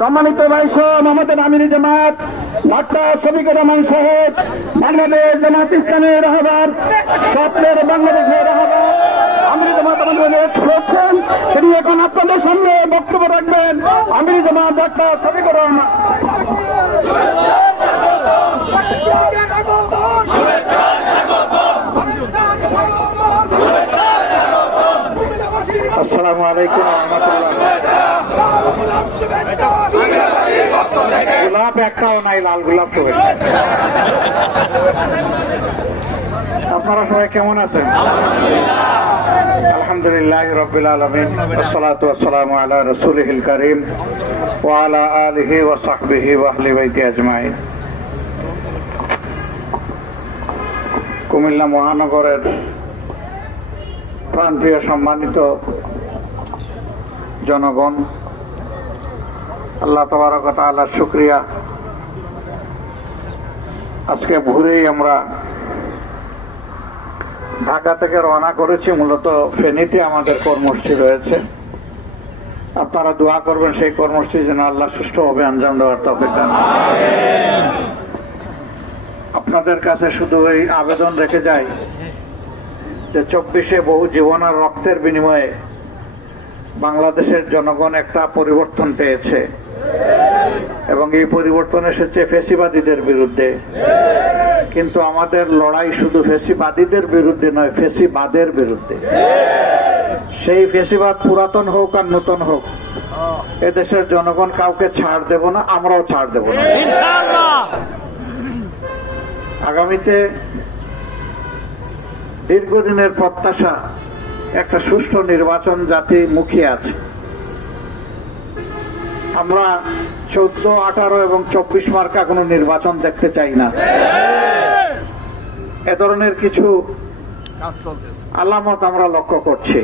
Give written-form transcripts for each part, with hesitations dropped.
সম্মানিত ভাই সব, আমাদের আমিরি জামাত ডাক্তার শফিকুর রহমান সাহেব, বাংলাদেশ জামাত ইসলামের রাহবার, স্বপ্নের বাংলাদেশের রাহবার আমিরি জামাত আমাদের করছেন, তিনি এখন আপনাদের সামনে বক্তব্য রাখবেন। আমিরি জামাত ডাক্তার শফিকুর রহমান। আসসালামু আলাইকুম ওয়া রাহমাতুল্লাহ। গোলাপ একটাও নাই, লাল গোলাপ সবাই। আপনারা সবাই কেমন আছেন? আলহামদুলিল্লাহ রাব্বিল আলামিন, ওয়াসসালাতু ওয়াসসালামু আলা রাসূলিহিল কারীম ওয়া আলা আলিহি ওয়া সাহবিহি ওয়া আহলি বাইতি আজমাইন। কুমিল্লা মহানগরের প্রাণপ্রিয় সম্মানিত জনগণ, আল্লাহ তাবারক ওয়া তাআলার শুকরিয়া। আজকে ভোরেই আমরা ঢাকা থেকে রওনা করেছি। মূলত ফেনীতে আমাদের কর্মসূচি রয়েছে। আপনারা দোয়া করবেন সেই কর্মসূচি যেন আল্লাহ সুষ্ঠুভাবে আঞ্জাম দেওয়ার তৌফিক দান করেন। আপনাদের কাছে শুধু এই আবেদন রেখে যাই যে 24-এ বহু জীবন আর রক্তের বিনিময়ে বাংলাদেশের জনগণ একটা পরিবর্তন পেয়েছে এবং এই পরিবর্তন এসেছে ফ্যাসিবাদীদের বিরুদ্ধে। কিন্তু আমাদের লড়াই শুধু ফ্যাসিবাদীদের বিরুদ্ধে নয়, ফ্যাসিবাদের বিরুদ্ধে। সেই ফ্যাসিবাদ পুরাতন হোক আর নতুন হোক, এদেশের জনগণ কাউকে ছাড় দেব না, আমরাও ছাড় দেব না ইনশাআল্লাহ। আগামীতে দীর্ঘদিনের প্রত্যাশা একটা সুষ্ঠু নির্বাচন জাতি মুখিয়ে আছে। আমরা 14, 18 এবং 24 মার্কা কোন নির্বাচন দেখতে চাই না। এ ধরনের কিছু আলামত আমরা লক্ষ্য করছি।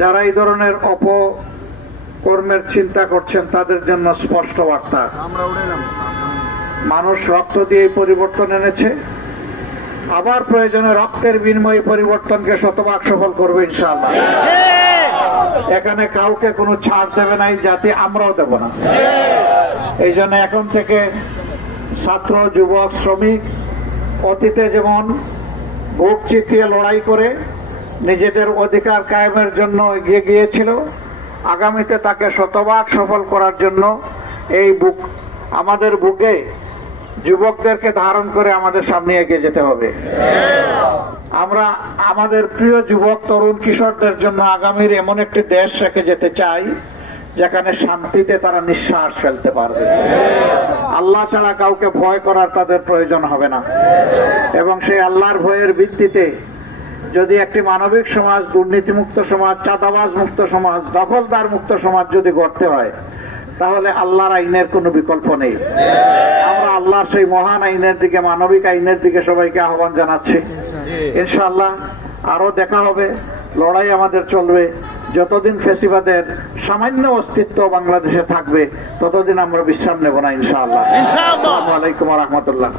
যারা এই ধরনের অপকর্মের চিন্তা করছেন তাদের জন্য স্পষ্ট বার্তা, মানুষ রক্ত দিয়ে পরিবর্তন এনেছে, আবার প্রয়োজনে রক্তের বিনিময়ে পরিবর্তনকে শতভাগ সফল করবে ইনশাআল্লাহ। এখানে কাউকে কোনো ছাড় দেবে না এই জাতি, আমরাও দেব না। এই জন্য এখন থেকে ছাত্র, যুবক, শ্রমিক অতীতে যেমন বুক চিতিয়ে লড়াই করে নিজেদের অধিকার কায়েমের জন্য এগিয়ে গিয়েছিল, আগামীতে তাকে শতভাগ সফল করার জন্য এই আমাদের বুকে যুবকদেরকে ধারণ করে আমাদের সামনে এগিয়ে যেতে হবে। আমরা আমাদের প্রিয় যুবক, তরুণ, কিশোরদের জন্য আগামীর এমন একটি দেশ রেখে যেতে চাই যেখানে শান্তিতে তারা নিঃশ্বাস ফেলতে পারবে। আল্লাহ ছাড়া কাউকে ভয় করার তাদের প্রয়োজন হবে না এবং সেই আল্লাহর ভয়ের ভিত্তিতে যদি একটি মানবিক সমাজ, দুর্নীতিমুক্ত সমাজ, চাঁদাবাজ মুক্ত সমাজ, দখলদার মুক্ত সমাজ যদি গড়তে হয়, তাহলে আল্লাহর আইনের কোনো বিকল্প নেই। আমরা আল্লাহর সেই মহান আইনের দিকে, মানবিক আইনের দিকে সবাইকে আহ্বান জানাচ্ছি। ইনশাআল্লাহ আরো দেখা হবে, লড়াই আমাদের চলবে। যতদিন ফ্যাসিবাদের সামান্য অস্তিত্ব বাংলাদেশে থাকবে ততদিন আমরা বিশ্রাম নেব না ইনশাআল্লাহ। আসসালামু আলাইকুম ওয়া রাহমাতুল্লাহ।